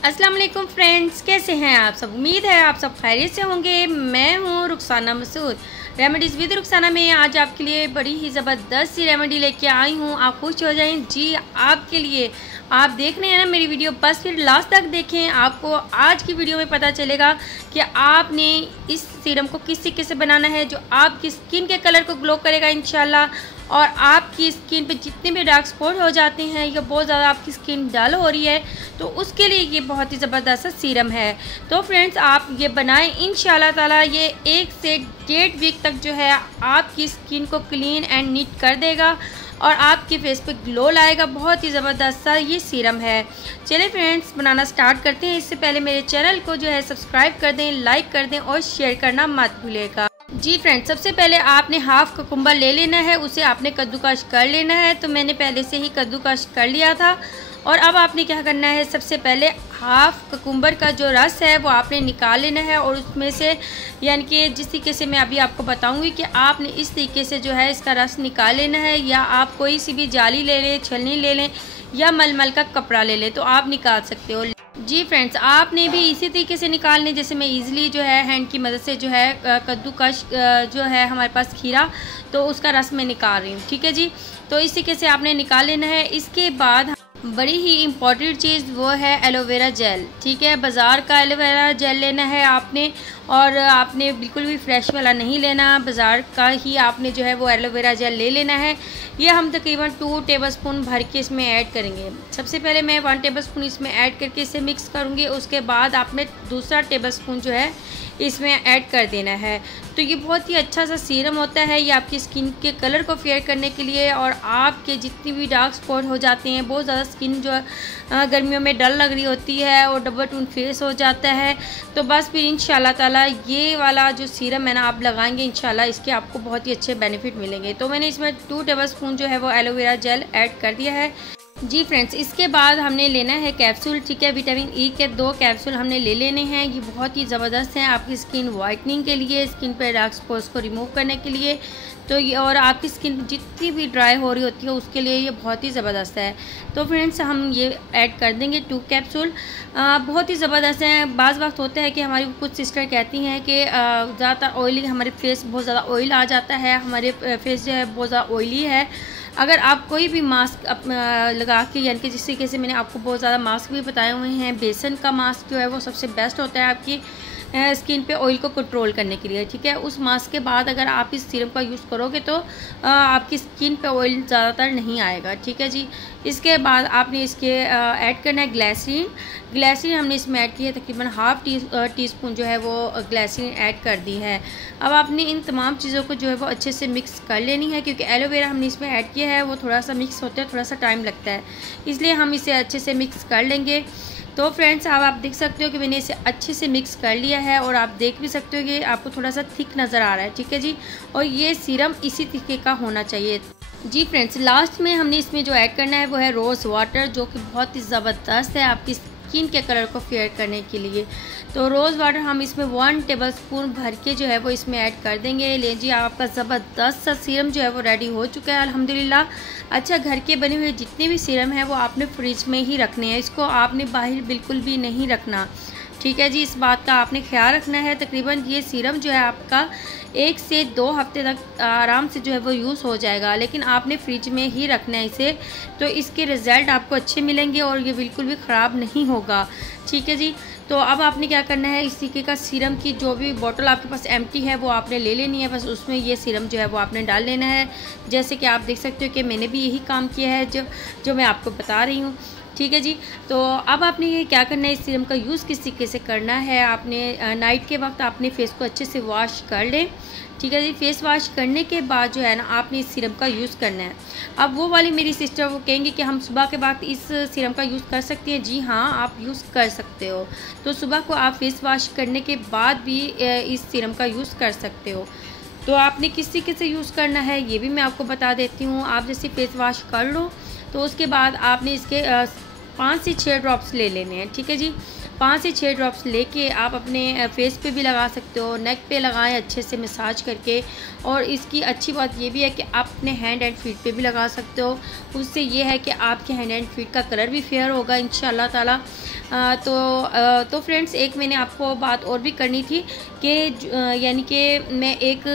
अस्सलाम वालेकुम फ्रेंड्स, कैसे हैं आप सब। उम्मीद है आप सब खैरियत से होंगे। मैं हूं रुखसाना मसूद, रेमेडीज़ विद रुखसाना में आज आपके लिए बड़ी ही ज़बरदस्त सी रेमेडी लेके आई हूं। आप खुश हो जाएं जी आपके लिए। आप देख रहे हैं ना मेरी वीडियो, बस फिर लास्ट तक देखें। आपको आज की वीडियो में पता चलेगा कि आपने इस सीरम को किस तरीके से बनाना है जो आपकी स्किन के कलर को ग्लो करेगा इंशाल्लाह। और आपकी स्किन पे जितने भी डार्क स्पॉट हो जाते हैं या बहुत ज़्यादा आपकी स्किन डल हो रही है तो उसके लिए ये बहुत ही ज़बरदस्त सीरम है। तो फ्रेंड्स आप ये बनाएं इंशाल्लाह ताला। ये 1 से 1.5 वीक तक जो है आपकी स्किन को क्लीन एंड नीट कर देगा और आपके फेस पे ग्लो लाएगा। बहुत ही ज़बरदस्त सा ये सीरम है। चलिए फ्रेंड्स बनाना स्टार्ट करते हैं। इससे पहले मेरे चैनल को जो है सब्सक्राइब कर दें, लाइक कर दें और शेयर करना मत भूलिएगा। जी फ्रेंड्स, सबसे पहले आपने हाफ कुकुम्बर ले लेना है, उसे आपने कद्दूकश कर लेना है। तो मैंने पहले से ही कद्दूकश कर लिया था। और अब आपने क्या करना है, सबसे पहले हाफ कुकुम्बर का जो रस है वो आपने निकाल लेना है और उसमें से यानी कि जिस तरीके से मैं अभी आपको बताऊंगी कि आपने इस तरीके से जो है इसका रस निकाल लेना है। या आप कोई सी भी जाली ले लें, छलनी ले लें या मलमल का कपड़ा ले लें तो आप निकाल सकते हो। जी फ्रेंड्स, आपने भी इसी तरीके से निकालने जैसे मैं इजीली जो है हैंड की मदद से जो है कद्दूकश जो है हमारे पास खीरा तो उसका रस मैं निकाल रही हूँ। ठीक है जी, तो इस तरीके से आपने निकाल लेना है। इसके बाद बड़ी ही इम्पॉर्टेंट चीज़ वो है एलोवेरा जेल। ठीक है, बाज़ार का एलोवेरा जेल लेना है आपने और आपने बिल्कुल भी फ्रेश वाला नहीं लेना, बाज़ार का ही आपने जो है वो एलोवेरा जेल ले लेना है। ये हम तकरीबन 2 टेबलस्पून भर के इसमें ऐड करेंगे। सबसे पहले मैं 1 टेबलस्पून इसमें ऐड करके इसे मिक्स करूँगी। उसके बाद आपने दूसरा टेबलस्पून जो है इसमें ऐड कर देना है। तो ये बहुत ही अच्छा सा सीरम होता है। ये आपकी स्किन के कलर को फेयर करने के लिए और आपके जितनी भी डार्क स्पॉट हो जाते हैं, बहुत ज़्यादा स्किन जो गर्मियों में डल लग रही होती है और डबल टोन फेस हो जाता है, तो बस फिर इंशाल्लाह ताला ये वाला जो सीरम है ना आप लगाएंगे इंशाल्लाह इसके आपको बहुत ही अच्छे बेनिफिट मिलेंगे। तो मैंने इसमें 2 टेबलस्पून जो है वो एलोवेरा जेल ऐड कर दिया है। जी फ्रेंड्स, इसके बाद हमने लेना है कैप्सूल। ठीक है, विटामिन ई के 2 कैप्सूल हमने ले लेने हैं। ये बहुत ही ज़बरदस्त हैं आपकी स्किन वाइटनिंग के लिए, स्किन पर डार्क स्पॉट्स को रिमूव करने के लिए। तो ये और आपकी स्किन जितनी भी ड्राई हो रही होती है उसके लिए ये बहुत ही ज़बरदस्त है। तो फ्रेंड्स हम ये ऐड कर देंगे 2 कैप्सूल। बहुत ही ज़बरदस्त हैं। बाज़ वक्त होता है कि हमारी कुछ सिस्टर कहती हैं कि ज़्यादातर ऑयली, हमारे फेस बहुत ज़्यादा ऑयल आ जाता है, हमारे फेस जो है बहुत ज़्यादा ऑयली है। अगर आप कोई भी मास्क लगा के यानी कि जिस तरीके से मैंने आपको बहुत ज़्यादा मास्क भी बताए हुए हैं, बेसन का मास्क जो है वो सबसे बेस्ट होता है आपकी स्किन पे ऑयल को कंट्रोल करने के लिए। ठीक है, उस मास्क के बाद अगर आप इस सीरम का यूज़ करोगे तो आपकी स्किन पे ऑयल ज़्यादातर नहीं आएगा। ठीक है जी, इसके बाद आपने इसके ऐड करना है ग्लिसरीन। ग्लिसरीन हमने इसमें ऐड की है, तकरीबन हाफ टी स्पून जो है वो ग्लिसरीन ऐड कर दी है। अब आपने इन तमाम चीज़ों को जो है वो अच्छे से मिक्स कर लेनी है, क्योंकि एलोवेरा हमने इसमें ऐड किया है वो थोड़ा सा मिक्स होता है, थोड़ा सा टाइम लगता है, इसलिए हम इसे अच्छे से मिक्स कर लेंगे। तो फ्रेंड्स अब आप देख सकते हो कि मैंने इसे अच्छे से मिक्स कर लिया है और आप देख भी सकते हो कि आपको थोड़ा सा थिक नज़र आ रहा है। ठीक है जी, और ये सीरम इसी तरीके का होना चाहिए। जी फ्रेंड्स, लास्ट में हमने इसमें जो ऐड करना है वो है रोज़ वाटर, जो कि बहुत ही ज़बरदस्त है आपकी स्किन के कलर को फेयर करने के लिए। तो रोज़ वाटर हम इसमें 1 टेबलस्पून भर के जो है वो इसमें ऐड कर देंगे। लीजिए, आपका ज़बरदस्त सा सीरम जो है वो रेडी हो चुका है अल्हम्दुलिल्लाह। अच्छा, घर के बने हुए जितने भी सीरम हैं वो आपने फ्रिज में ही रखने हैं, इसको आपने बाहर बिल्कुल भी नहीं रखना। ठीक है जी, इस बात का आपने ख्याल रखना है। तकरीबन ये सीरम जो है आपका 1 से 2 हफ्ते तक आराम से जो है वो यूज़ हो जाएगा, लेकिन आपने फ्रिज में ही रखना है इसे, तो इसके रिज़ल्ट आपको अच्छे मिलेंगे और ये बिल्कुल भी ख़राब नहीं होगा। ठीक है जी, तो अब आपने क्या करना है, इस तरीके का सीरम की जो भी बोतल आपके पास एम्प्टी है वो आपने ले लेनी है, बस उसमें ये सीरम जो है वो आपने डाल लेना है। जैसे कि आप देख सकते हो कि मैंने भी यही काम किया है जो मैं आपको बता रही हूँ। ठीक है जी, तो अब आपने ये क्या करना है, इस सीरम का यूज़ किस तरीके से करना है, आपने नाइट के वक्त आपने फेस को अच्छे से वॉश कर लें। ठीक है जी, फेस वॉश करने के बाद जो है ना आपने इस सीरम का यूज़ करना है। अब वो वाली मेरी सिस्टर वो कहेंगे कि हम सुबह के बाद इस सीरम का यूज़ कर सकते हैं। जी हाँ, आप यूज़ कर सकते हो। तो सुबह को आप फेस वॉश करने के बाद भी इस सीरम का यूज़ कर सकते हो। तो आपने किस तरीके से यूज़ करना है ये भी मैं आपको बता देती हूँ। आप जैसे फेस वॉश कर लो तो उसके बाद आपने इसके 5 से 6 ड्रॉप्स ले लेने हैं। ठीक है जी, 5 से 6 ड्रॉप्स लेके आप अपने फेस पे भी लगा सकते हो, नेक पे लगाएं अच्छे से मसाज करके। और इसकी अच्छी बात ये भी है कि आप अपने हैंड एंड फीट पे भी लगा सकते हो। उससे ये है कि आपके हैंड एंड फीट का कलर भी फेयर होगा इंशाल्लाह ताला। तो फ्रेंड्स, एक मैंने आपको बात और भी करनी थी कि यानी कि मैं एक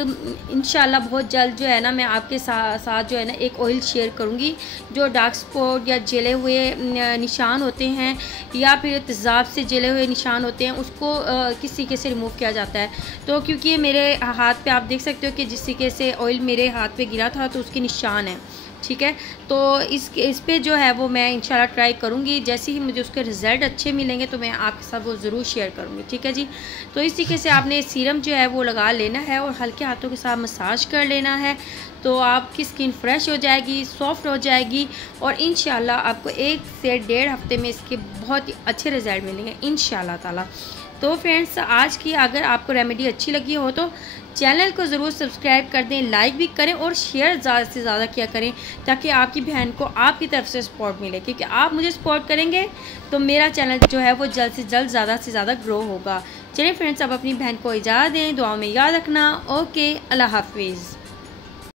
इंशाल्लाह बहुत जल्द जो है ना, मैं आपके साथ जो है ना एक ऑयल शेयर करूँगी जो डार्क स्पॉट या जले हुए निशान होते हैं या फिर तेज़ाब से जले हुए निशान होते हैं, उसको किस तरीके से रिमूव किया जाता है। तो क्योंकि मेरे हाथ पे आप देख सकते हो कि जिस तरीके से ऑयल मेरे हाथ पे गिरा था तो उसके निशान हैं, ठीक है। तो इस पे जो है वो मैं इंशाल्लाह ट्राई करूँगी। जैसे ही मुझे उसके रिज़ल्ट अच्छे मिलेंगे तो मैं आपके साथ वो ज़रूर शेयर करूँगी, ठीक है जी। तो इस तरीके से आपने सीरम जो है वो लगा लेना है और हल्के हाथों के साथ मसाज कर लेना है। तो आपकी स्किन फ्रेश हो जाएगी, सॉफ्ट हो जाएगी और इंशाल्लाह आपको 1 से 1.5 हफ्ते में इसके बहुत ही अच्छे रिज़ल्ट मिलेंगे इंशाल्लाह ताला। तो फ्रेंड्स, आज की अगर आपको रेमेडी अच्छी लगी हो तो चैनल को ज़रूर सब्सक्राइब कर दें, लाइक भी करें और शेयर ज़्यादा से ज़्यादा किया करें ताकि आपकी बहन को आपकी तरफ से सपोर्ट मिले। क्योंकि आप मुझे सपोर्ट करेंगे तो मेरा चैनल जो है वो जल्द से जल्द ज़्यादा से ज़्यादा ग्रो होगा। चलिए फ्रेंड्स, अब अपनी बहन को इजाज़त दें, दुआ में याद रखना। ओके, अल्लाह हाफिज़।